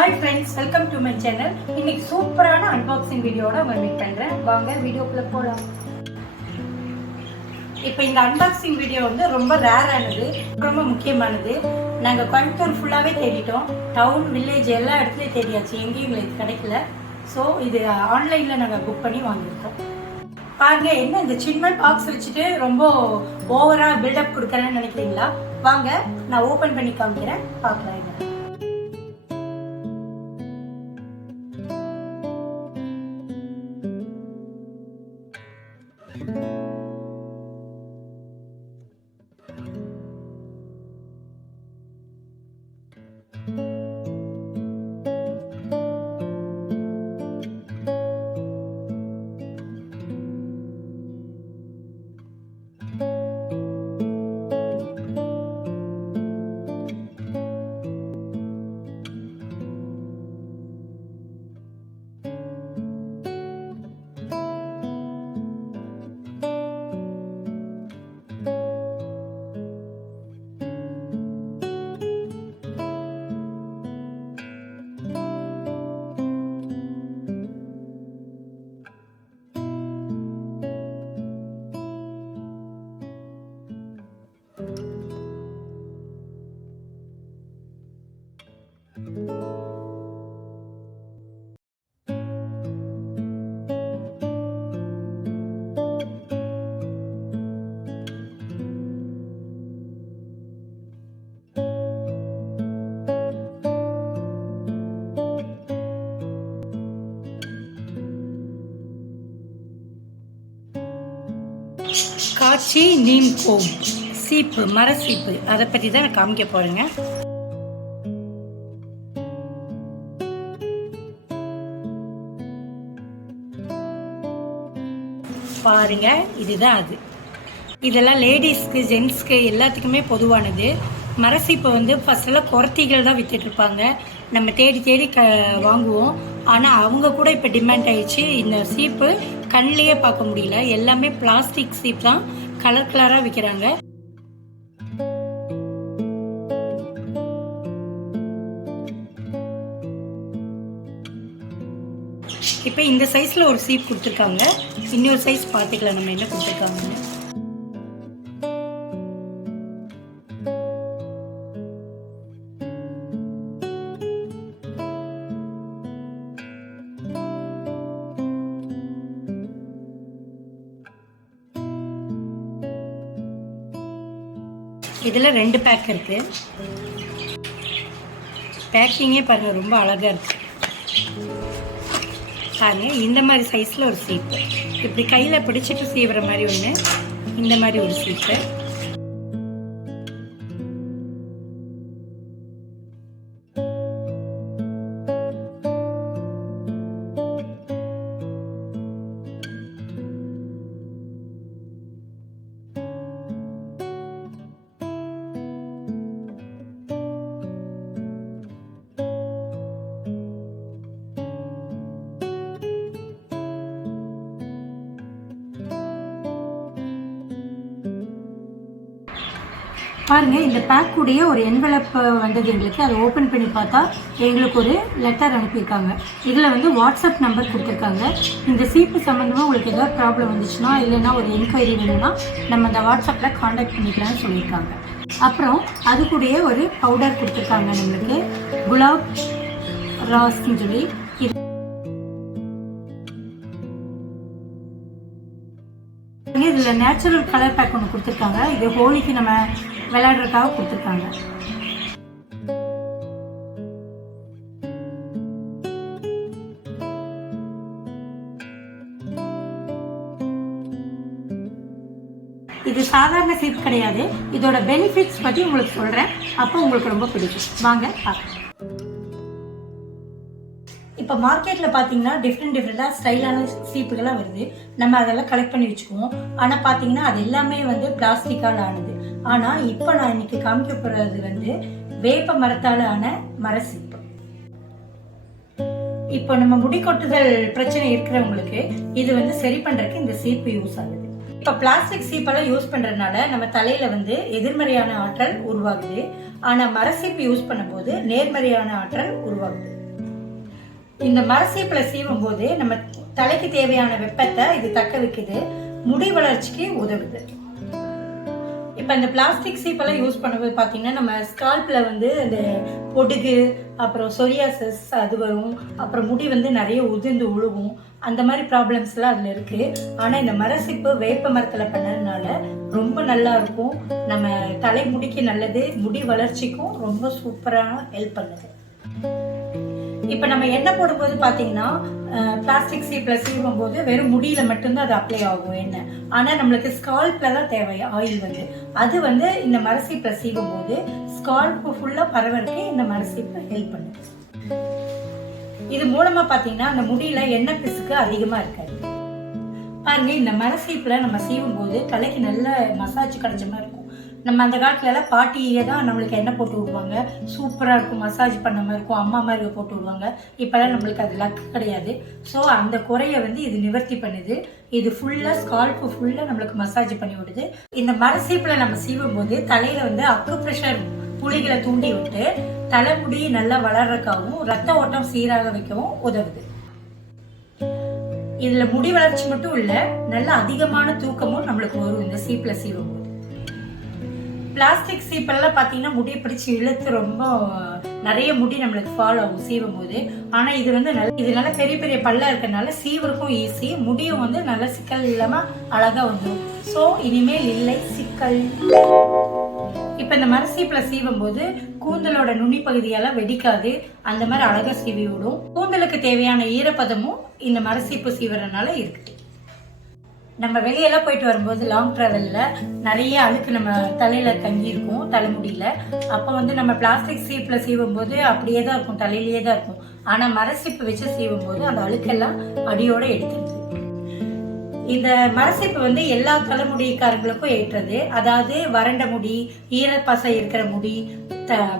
Hi friends, welcome to my channel. இன்னைக்கு சூப்பரான unboxing வீடியோட உங்களை மீட் பண்றேன். வாங்க வீடியோக்குள்ள போலாம். இப்போ இந்த அன்பாக்சிங் வீடியோ வந்து ரொம்ப ரேரானது, ரொம்ப முக்கியமானது. நாங்க கோயம்புத்தூர் ஃபுல்லாவே தேடிட்டோம். டவுன், வில்லேஜ் எல்லா இடத்துலயும் தேடியாச்சு. எங்கேயும் எங்களுக்கு கிடைக்கல. ஸோ இது ஆன்லைன்ல நாங்க புக் பண்ணி வாங்கியிருக்கோம். பாருங்க, என்ன இந்த சின்ன பாக்ஸ் வச்சுட்டு ரொம்ப ஓவரா பில்டப் கொடுக்குறேன்னு நினைக்கிறீங்களா? வாங்க நான் ஓபன் பண்ணி காமிக்கிறேன், பார்க்கலாம். காட்சி நீம் கோம் சீப்பு, மர சீப்பு, அதை பற்றி தான் நான் காமிக்க போறேங்க. பாருங்க, இதுதான் அது. இதெல்லாம் லேடிஸ்க்கு, ஜென்ட்ஸ்க்கு எல்லாத்துக்குமே பொதுவானது. மரசீப்பை வந்து ஃபர்ஸ்டெல்லாம் குறத்திகள் தான் வித்துட்டு இருப்பாங்க. நம்ம தேடி தேடி வாங்குவோம். ஆனால் அவங்க கூட இப்போ டிமாண்ட் ஆயிடுச்சு. இந்த சீப்பு கண்ணிலேயே பார்க்க முடியல. எல்லாமே பிளாஸ்டிக் சீப் தான், கலர் கலராக விற்கிறாங்க. இப்போ இந்த சைஸில் ஒரு சீப் கொடுத்துருக்காங்க. இன்னொரு சைஸ் பார்த்துக்கலாம் நம்ம என்ன கொடுத்துருக்காங்கன்னு. இதில் 2 பேக் இருக்கு. பேக்கிங்கே பாருங்க, ரொம்ப அழகாக இருக்கு. பாருங்க, இந்த மாதிரி சைஸில் ஒரு சீப்பு, இப்படி கையில் பிடிச்சிட்டு சீவுற மாதிரி ஒன்று, இந்த மாதிரி ஒரு சீப்பு. பாருங்க, இந்த பேக் கூடயே ஒரு என்வலப் வந்தது எங்களுக்கு. அதை ஓப்பன் பண்ணி பார்த்தா எங்களுக்கு ஒரு லெட்டர் அனுப்பியிருக்காங்க. இதில் வந்து வாட்ஸ்அப் நம்பர் கொடுத்துருக்காங்க. இந்த சீப்பு சம்மந்தமாக உங்களுக்கு ஏதாவது ப்ராப்ளம் வந்துச்சுன்னா, இல்லைன்னா ஒரு என்கொயரி வேணும்னா நம்ம அந்த வாட்ஸ்அப்பில் காண்டாக்ட் பண்ணிக்கலாம்னு சொல்லியிருக்காங்க. அப்புறம் அது கூடயே ஒரு பவுடர் கொடுத்துருக்காங்க நம்மளுக்கு, குலாப் ராஸ்ன்னு சொல்லி. இதில் நேச்சுரல் கலர் பேக் ஒன்று கொடுத்துருக்காங்க. இது ஹோலிக்கு நம்ம விளையாடுறதுக்காக கொடுத்துருக்காங்க. இது சாதாரண சீப் கிடையாது. இதோட பெனிஃபிட்ஸ் பற்றி உங்களுக்கு சொல்கிறேன், அப்போ உங்களுக்கு ரொம்ப பிடிக்கும். வாங்க பார்க்கலாம். இப்போ மார்க்கெட்டில் பார்த்தீங்கன்னா டிஃப்ரெண்ட்டாக ஸ்டைலான சீப்புகள்லாம் வருது. நம்ம அதெல்லாம் கலெக்ட் பண்ணி வச்சுக்குவோம். ஆனால் பார்த்தீங்கன்னா அது எல்லாமே வந்து பிளாஸ்டிக்கால் ஆனது. ஆனால் இப்போ நான் இன்னைக்கு காமிக்க போகிறது வந்து வேப்ப மரத்தால் ஆன மர சீப்பு. இப்போ நம்ம முடி கொட்டுதல் பிரச்சனை இருக்கிறவங்களுக்கு இது வந்து சரி பண்ணுறதுக்கு இந்த சீப்பு யூஸ் ஆகுது. இப்போ பிளாஸ்டிக் சீப்பெல்லாம் யூஸ் பண்றதுனால நம்ம தலையில வந்து எதிர்மறையான ஆற்றல் உருவாகுது. ஆனா மரசீப்பு யூஸ் பண்ணும்போது நேர்மறையான ஆற்றல் உருவாகுது. இந்த மரசீப்புல சீவும் போது நம்ம தலைக்கு தேவையான வெப்பத்தை இது தக்க வைக்குது, முடி வளர்ச்சிக்கு உதவுது. இப்ப இந்த பிளாஸ்டிக் சீப்பெல்லாம் யூஸ் பண்ணும்போது பாத்தீங்கன்னா நம்ம ஸ்கால்ப்ல வந்து இந்த பொடுகு, அப்புறம் சொரியாசிஸ் அது வரும், அப்புறம் முடி வந்து நிறைய உதிர்ந்து உழுவும், அந்த மாதிரி ப்ராப்ளம்ஸ் எல்லாம் அதுல இருக்கு. ஆனா இந்த மரசீப்பு வேப்ப மரத்துல பண்ணதுனால ரொம்ப நல்லா இருக்கும், நம்ம தலைமுடிக்கு நல்லது, முடி வளர்ச்சிக்கும் ரொம்ப சூப்பரான ஹெல்ப் பண்ணுது. இப்ப நம்ம எண்ணெய் போடும்போது பாத்தீங்கன்னா பிளாஸ்டிக் சீப்ல சீவும் போது வெறும் முடியில மட்டும்தான் அது அப்ளை ஆகும் எண்ணெய். ஆனா நம்மளுக்கு ஸ்கால்ப்ல தான் தேவை ஆயில் வந்து, அது வந்து இந்த மரசீப்ல சீவும் போது ஸ்கால்ப் ஃபுல்லா பரவறதுக்கு இந்த மரசீப்பு ஹெல்ப் பண்ணுது. இது மூலமா பாத்தீங்கன்னா அந்த முடியில எண்ணெய் பிசுக்கு அதிகமா இருக்காது. பாருங்க, இந்த மரசீப்புல நம்ம சீவும் போது தலைக்கு நல்ல மசாஜ் கிடைச்ச மாதிரி இருக்கும். நம்ம அந்த காலத்துல எல்லாம் பாட்டியே தான் நம்மளுக்கு எண்ணெய் போட்டு விடுவாங்க, சூப்பரா இருக்கும், மசாஜ் பண்ண மாதிரி இருக்கும், அம்மா மாதிரி போட்டு விடுவாங்க. இப்பெல்லாம் நம்மளுக்கு அது லக் கிடையாது. ஸோ அந்த குறைய வந்து இது நிவர்த்தி பண்ணுது. இது ஃபுல்லா ஸ்கால்ப் ஃபுல்லா நம்மளுக்கு மசாஜ் பண்ணி விடுது. இந்த மரசீப்புல நம்ம சீவும் போது தலையில வந்து அக்கு பிரஷர் புளிகளை தூண்டி விட்டு தலைமுடி நல்லா வளர்றதுக்காகவும் ரத்த ஓட்டம் சீராக வைக்கவும் உதவுது. இதுல முடி வளர்ச்சி மட்டும் இல்ல, நல்ல அதிகமான தூக்கமும் நம்மளுக்கு வரும் இந்த சீப்ல சீவும் போது. பிளாஸ்டிக் சீப்பெல்லாம் பாத்தீங்கன்னா முடியை பிடிச்சி இழுத்து ரொம்ப நிறைய முடி நம்மளுக்கு ஃபால் ஆகும் சீவும் போது. ஆனா இது வந்து இது நல்ல பெரிய பெரிய பல்ல இருக்கறனால சீவருக்கும் ஈஸி, முடியும் வந்து நல்ல சிக்கல் இல்லாம அழகா வந்துடும். சோ இனிமேல் இல்லை சிக்கல். இப்ப இந்த மரசீப்புல சீவும் போது கூந்தலோட நுனி பகுதியெல்லாம் வெடிக்காது, அந்த மாதிரி அழகா சீவி விடும். கூந்தலுக்கு தேவையான ஈரப்பதமும் இந்த மரசீப்பு சீவறதுனால இருக்குது. நம்ம வெளியெல்லாம் போயிட்டு வரும்போது லாங் டிராவல்ல நிறைய அழுக்கு நம்ம தலையில தங்கி இருக்கும் தலைமுடியில. அப்ப வந்து நம்ம பிளாஸ்டிக் சீப்ல சீவும் போது அப்படியே தான் இருக்கும், தலையிலேயே தான் இருக்கும். ஆனா மரசீப்பு வச்சு சீவும் போது அந்த அழுக்கெல்லாம் அடியோட எடுத்துருது. இந்த மரசீப்பு வந்து எல்லா தலைமுடிக்காரங்களுக்கும் ஏற்றது. அதாவது வறண்ட முடி, ஈரப்பசை இருக்கிற முடி,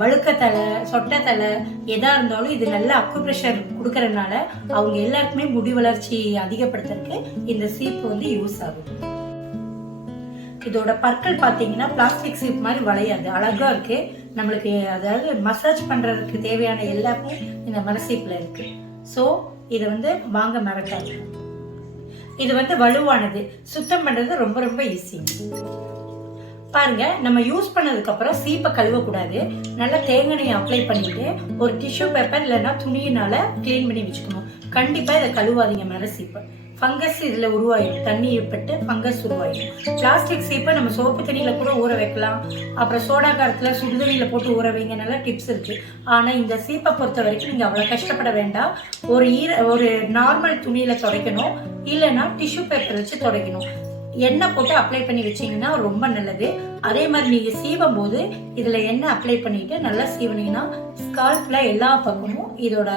வழுக்க தலை, சொட்ட தலை எதா இருந்தாலும் இது நல்ல அக்கு பிரஷர் கொடுக்கறதுனால அவங்க எல்லாருக்குமே முடி வளர்ச்சி அதிகப்படுத்துறதுக்கு இந்த சீப்பு வந்து யூஸ் ஆகுது. இதோட பற்கள் பாத்தீங்கன்னா பிளாஸ்டிக் சீப் மாதிரி வளையாது, அழகா இருக்கு. நம்மளுக்கு அதாவது மசாஜ் பண்றதுக்கு தேவையான எல்லாமே இந்த மரசீப்புல இருக்கு. சோ இதை வந்து வாங்க மறக்காது. இது வந்து வலுவானது, சுத்தம் பண்றது ரொம்ப ரொம்ப ஈஸி. பாருங்க, நம்ம யூஸ் பண்ணதுக்கு அப்புறம் சீப்பை கழுவக்கூடாது. நல்லா தேங்காய் அப்ளை பண்ணிட்டு ஒரு டிஷ்யூ பேப்பர் இல்லைன்னா துணியினால கிளீன் பண்ணி வச்சுக்கணும். கண்டிப்பா இதை கழுவாதீங்க. மரசீப்பை ஃபங்கஸ் இதுல உருவாயிடும், தண்ணி பட்டு ஃபங்கஸ் உருவாயிடும். பிளாஸ்டிக் சீப்பை நம்ம சோப்பு தண்ணியில கூட ஊற வைக்கலாம், அப்புறம் சோடா காரத்துல சுடுதண்ணியில போட்டு ஊற வைங்க, நல்ல டிப்ஸ் இருக்கு. ஆனா இந்த சீப்பை பொறுத்த வரைக்கும் நீங்க அவ்வளவு கஷ்டப்பட வேண்டாம். ஒரு நார்மல் துணியில துடைக்கணும், இல்லைன்னா டிஷ்யூ பேப்பர் வச்சு துடைக்கணும். எண்ணெய் போட்டு அப்ளை பண்ணி வச்சீங்கன்னா ரொம்ப நல்லது. அதே மாதிரி நீங்க சீவும் போது இதுல எண்ணெய் அப்ளை பண்ணிட்டு நல்லா சீவனீங்கன்னா ஸ்கால்ப்ல எல்லா பக்கமும் இதோட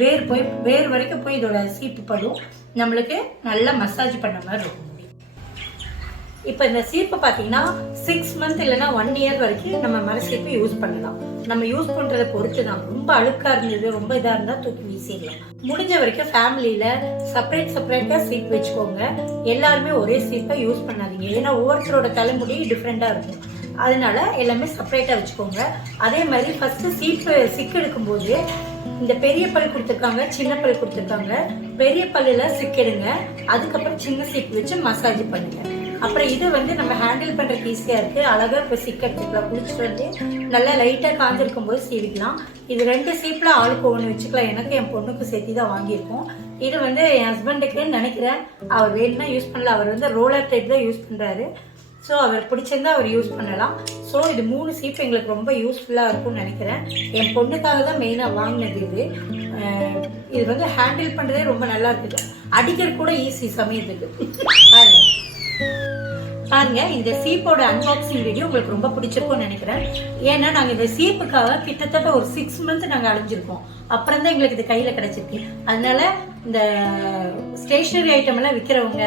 வேர் வரைக்கும் போய் இதோட சீப்பு படும், நம்மளுக்கு நல்லா மசாஜ் பண்ண மாதிரி இருக்கும். இப்ப இந்த சீப்பு பாத்தீங்கன்னா 6 மந்த் இல்லைன்னா 1 இயர் வரைக்கும் நம்ம மரசீப்பு யூஸ் பண்ணலாம். நம்ம யூஸ் பண்றதை பொறுத்து தான். ரொம்ப அழுக்கா இருந்தது, ரொம்ப இதா இருந்தா தூக்கி வீசிடலாம். முடிஞ்ச வரைக்கும் ஃபேமிலியில செப்பரேட்டா சீப் வச்சுக்கோங்க. எல்லாருமே ஒரே சீப்பை யூஸ் பண்ணாதீங்க, ஏன்னா ஒவ்வொருத்தரோட தலைமுடி டிஃப்ரெண்டா இருக்கும். அதனால எல்லாமே செப்பரேட்டா வச்சுக்கோங்க. அதே மாதிரி ஃபர்ஸ்ட் சீப்பு சிக்கு எடுக்கும் போது இந்த பெரிய பல் கொடுத்துருக்காங்க, சின்ன பல் கொடுத்துருக்காங்க. பெரிய பல்லுல சிக்கெடுங்க, அதுக்கப்புறம் சின்ன சீப்பு வச்சு மசாஜ் பண்ணுங்க. அப்புறம் இது வந்து நம்ம ஹேண்டில் பண்றதுக்கு ஈஸியா இருக்கு. அழகா இப்ப சிக்க எடுத்துக்கலாம், குளிச்சுட்டு வந்து நல்லா லைட்டா காஞ்சிருக்கும் போது சீவிக்கலாம். இது 2 சீப்ல ஆளுக்கு 1 வச்சுக்கலாம். எனக்கு என் பொண்ணுக்கு சேர்த்து தான் வாங்கியிருக்கோம். இது வந்து என் ஹஸ்பண்டுக்குன்னு நினைக்கிறேன், அவர் வேணும்னா யூஸ் பண்ணல. அவர் வந்து ரோலர் டைப் தான் யூஸ் பண்றாரு. ஸோ அவர் பிடிச்சிருந்தா அவர் யூஸ் பண்ணலாம். ஸோ இது 3 சீப்பு எங்களுக்கு ரொம்ப யூஸ்ஃபுல்லாக இருக்கும்னு நினைக்கிறேன். என் பொண்ணுக்காக தான் மெயினாக வாங்கினது இது. இது வந்து ஹேண்டில் பண்ணுறதே ரொம்ப நல்லா இருக்குது, அடிக்கிற கூட ஈஸி சமயத்துக்கு. பாருங்க, இந்த சீப்போட அன்பாக்சிங் வீடியோ உங்களுக்கு ரொம்ப பிடிச்சிருக்கும்னு நினைக்கிறேன். ஏன்னா நாங்கள் இந்த சீப்புக்காக கிட்டத்தட்ட ஒரு 6 மந்த் நாங்கள் அழிஞ்சிருக்கோம். அப்புறம் தான் எங்களுக்கு இது கையில் கிடைச்சிருக்கு. அதனால இந்த ஸ்டேஷனரி ஐட்டம் எல்லாம் விற்கிறவங்க,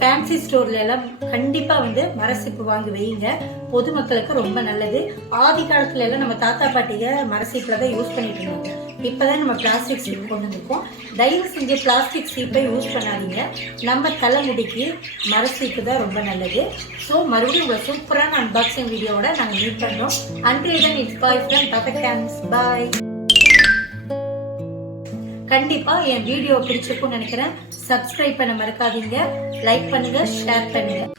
ஃபேன்சி ஸ்டோர்ல எல்லாம் கண்டிப்பா வந்து மரசீப்பு வாங்கி வைங்க, பொதுமக்களுக்கு ரொம்ப நல்லது. ஆதி காலத்துல எல்லாம் நம்ம தாத்தா பாட்டிக மரசீப்புல தான் யூஸ் பண்ணிட்டு இருந்தாங்க. இப்பதான் நம்ம பிளாஸ்டிக் சீப் கொண்டு வந்திருக்கோம். தயவு செஞ்சு பிளாஸ்டிக் சீப்பை யூஸ் பண்ணாதீங்க. நம்ம தலைமுடிக்கு மரசீப்பு தான் ரொம்ப நல்லது. ஸோ மறுபடியும் உங்களை சூப்பரான அன்பாக்சிங் வீடியோவோட நாங்கள் மீட் பண்றோம். Until then, it's bye from Tata Cams. Bye. கண்டிப்பாக என் வீடியோ பிடிச்சிருக்கும்னு நினைக்கிறேன். சப்ஸ்கிரைப் பண்ண மறக்காதீங்க. லைக் பண்ணுங்கள், ஷேர் பண்ணுங்கள்.